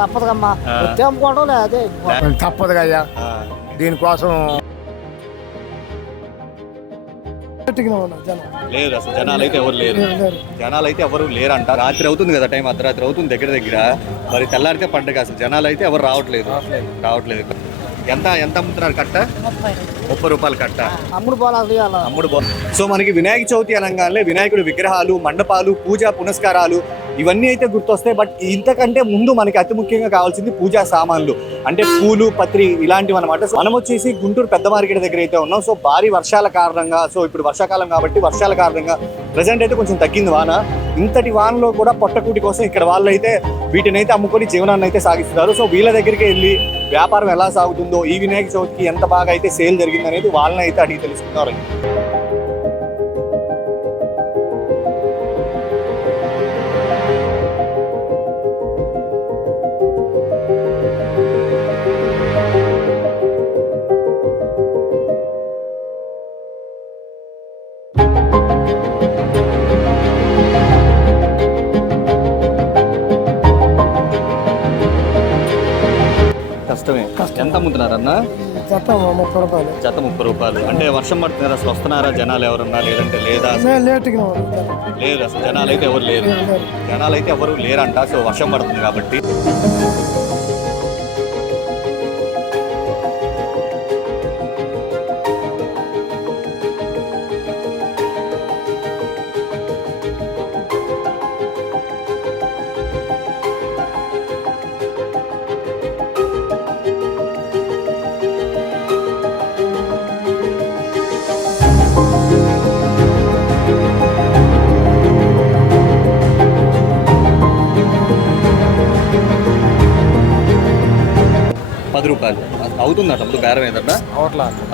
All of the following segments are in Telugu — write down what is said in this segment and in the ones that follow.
తప్పదుగమ్మా వచ్చి అమ్ముకోవడం లేదే తప్పదుగా అయ్యా దీనికోసం లేదు అసలు జనాలు అయితే ఎవరు లేరు. జనాలు అయితే ఎవరు లేరంట. రాత్రి అవుతుంది కదా, టైం అర్ధరాత్రి అవుతుంది దగ్గర దగ్గర. మరి తెల్లారితే పండగ. అసలు జనాలు అయితే ఎవరు రావట్లేదు. ఎంత అమ్ముతున్నారు కట్ట? 30 రూపాయలు కట్ట. అమ్ముడు పోలా. సో మనకి వినాయక చవితి అనగానే వినాయకుడి విగ్రహాలు, మండపాలు, పూజా పునస్కారాలు ఇవన్నీ అయితే గుర్తొస్తాయి. బట్ ఇంతకంటే ముందు మనకి అతి ముఖ్యంగా కావాల్సింది పూజా సామాన్లు, అంటే పూలు, పత్రి ఇలాంటివి అనమాట. మనం వచ్చేసి గుంటూరు పెద్ద మార్కెట్ దగ్గర అయితే ఉన్నాం. సో భారీ వర్షాల కారణంగా, సో ఇప్పుడు వర్షాకాలం కాబట్టి వర్షాల కారణంగా ప్రెసెంట్ అయితే కొంచెం తగ్గింది వాన. ఇంతటి వానలో కూడా పొట్టకూటి కోసం ఇక్కడ వాళ్ళు అయితే వీటిని అయితే అమ్ముకొని జీవనాన్ని అయితే సాగిస్తున్నారు. సో వీళ్ళ దగ్గరికి వెళ్ళి వ్యాపారం ఎలా సాగుతుందో, ఈ వినాయక చవితికి ఎంత బాగా అయితే సేల్ జరిగింది అనేది వాళ్ళని అయితే అడిగి తెలుసుకున్నారు. కష్టమే. ఎంత అమ్ముతున్నారు అన్న? జత 30 రూపాయలు. జత 30 రూపాయలు. అంటే వర్షం పడుతున్నారు, అసలు వస్తున్నారా జనాలు ఎవరన్నా, లేదంటే లేదా? లేదు అసలు జనాలు అయితే ఎవరు లేరు. జనాలు అయితే ఎవరు లేరంట. సో వర్షం పడుతుంది కాబట్టి. రూపాయలు అవుతుందట. ముందు బేరం ఏదన్నా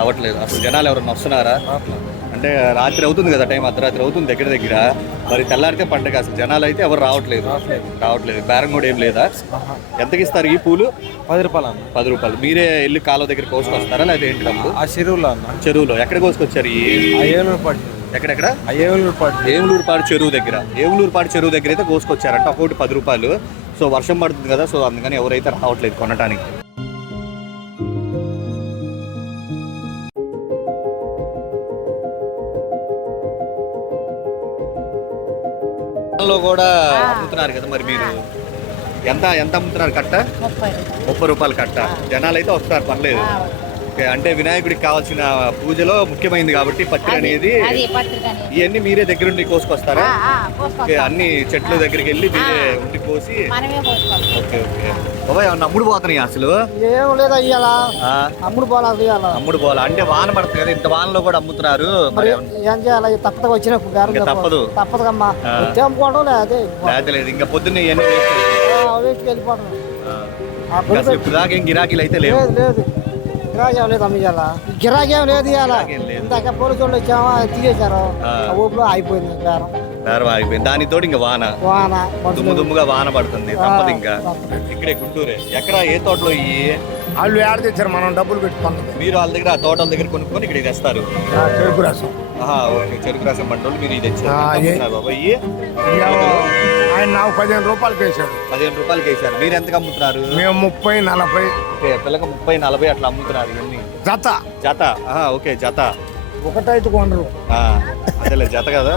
అవ్వట్లేదు. అసలు జనాలు ఎవరన్నా వస్తున్నారా? అంటే రాత్రి అవుతుంది కదా, టైం అర్ధరాత్రి అవుతుంది దగ్గర దగ్గర. మరి తెల్లారితే పండగ. అసలు జనాలు అయితే ఎవరు రావట్లేదు. బేరం కూడా ఏం లేదా? ఎంతకి ఇస్తారు ఈ పూలు? 10 రూపాయలు. 10 రూపాయలు. మీరే వెళ్ళి కాలువ దగ్గర కోసుకొస్తారా, లేదా ఏంటి? చెరువులో ఎక్కడ కోసుకొచ్చారు? ఎక్కడెక్కడ? ఏములూరుపాడు చెరువు దగ్గర. ఏములూరుపాడు చెరువు దగ్గర అయితే కోసుకొచ్చారంట. ఒకటి 10 రూపాయలు. సో వర్షం పడుతుంది కదా, సో అందుకని ఎవరైతే రావట్లేదు కొనటానికి. లో కూడా అమ్ముతున్నారు కదా, మరి మీరు ఎంత అమ్ముతున్నారు కట్ట? 30 రూపాయలు కట్ట. జనాలు అయితే వస్తారు, పర్లేదు. అంటే వినాయకుడికి కావాల్సిన పూజలో ముఖ్యమైనది కాబట్టి పత్రి అనేది, ఇవన్నీ మీరే దగ్గరుండి కోసుకొస్తారా? అన్ని చెట్ల దగ్గరికి వెళ్ళి మీరే ఉండి కోసి. ఓకే. బాబాయ్ ఏమన్నా అమ్ముడు పోతున్నాయి అసలు? ఏం లేదా అమ్ముడు పోలా. అంటే వాన పడుతుంది కదా, ఇంత వానలో కూడా అమ్ముతున్నారు. ఏం చేయాలి? తప్పదు వచ్చిన తప్పదుగమ్మా వచ్చి అమ్ముకోవడం లేదు. ఇంకా పొద్దున్నే ఇవన్నీ వెళ్ళిపోవడం. ఇప్పుడు దాకా ఏం గిరాకీలు అయితే లేవు. గిరాకీ లేదు అమ్మ, గిరాకీ ఏం లేదు. ఇందాక పోలీసు వాళ్ళు వచ్చామా, తీసేశారు. ఊపిలో అయిపోయింది బేరం ఆగిపోయింది. దానితో ఇంకా వాన దుమ్ముగా వాన పడుతుంది. తప్పదు. ఇంకా ఇక్కడే గుంటూరే. ఎక్కడ ఏ తోటలో వాళ్ళు ఏడ తెచ్చారు, మనం డబ్బులు పెట్టుకున్నాం. మీరు వాళ్ళ దగ్గర ఆ తోటల దగ్గర కొనుక్కొని ఇక్కడ తెస్తారు. చెరుకు రసం. ఓకే, చెరుకు రసం పంటలు మీరు ఇది తెచ్చారు. బాబాయ్ ఆయన నాకు 15 రూపాయలకి వేసాడు. 15 రూపాయలకి వేసారు. మీరు ఎంతకు అమ్ముతున్నారు? మేము 30, 40. పిల్లకి 30, 40 అట్లా అమ్ముతున్నారు. ఇవన్నీ జత. ఓకే, జత. ఒకటైతే కొనరు. అదేలే, జత కదా.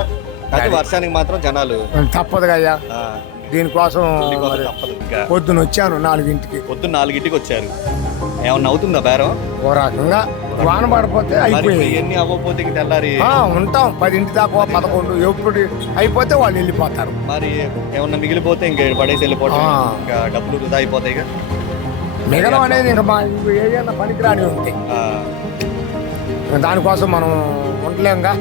కానీ వర్షానికి మాత్రం జనాలు తప్పదుగా అయ్యా దీనికోసం. పొద్దున వచ్చాను 4ంటికి. పొద్దున్న 4ంటికి వచ్చారు. ఏమన్నా అవుతుందా బేరం? ఓ రకంగా వాన పడిపోతే అయిపోయింది. ఎన్ని అవ్వకపోతే తెల్లారి ఉంటాం 10 దాకా, 11 ఎప్పుడు అయిపోతే వాళ్ళు వెళ్ళిపోతారు. మరి ఏమన్నా మిగిలిపోతే ఇంకా పడేసి వెళ్ళిపోతాం. ఇంకా డబ్బులు వృధా అయిపోతాయి. మిగలం అనేది ఇంకా మా ఏదైనా పనికిరాని ఉంటాయి. దానికోసం మనం ఉండలేంగా.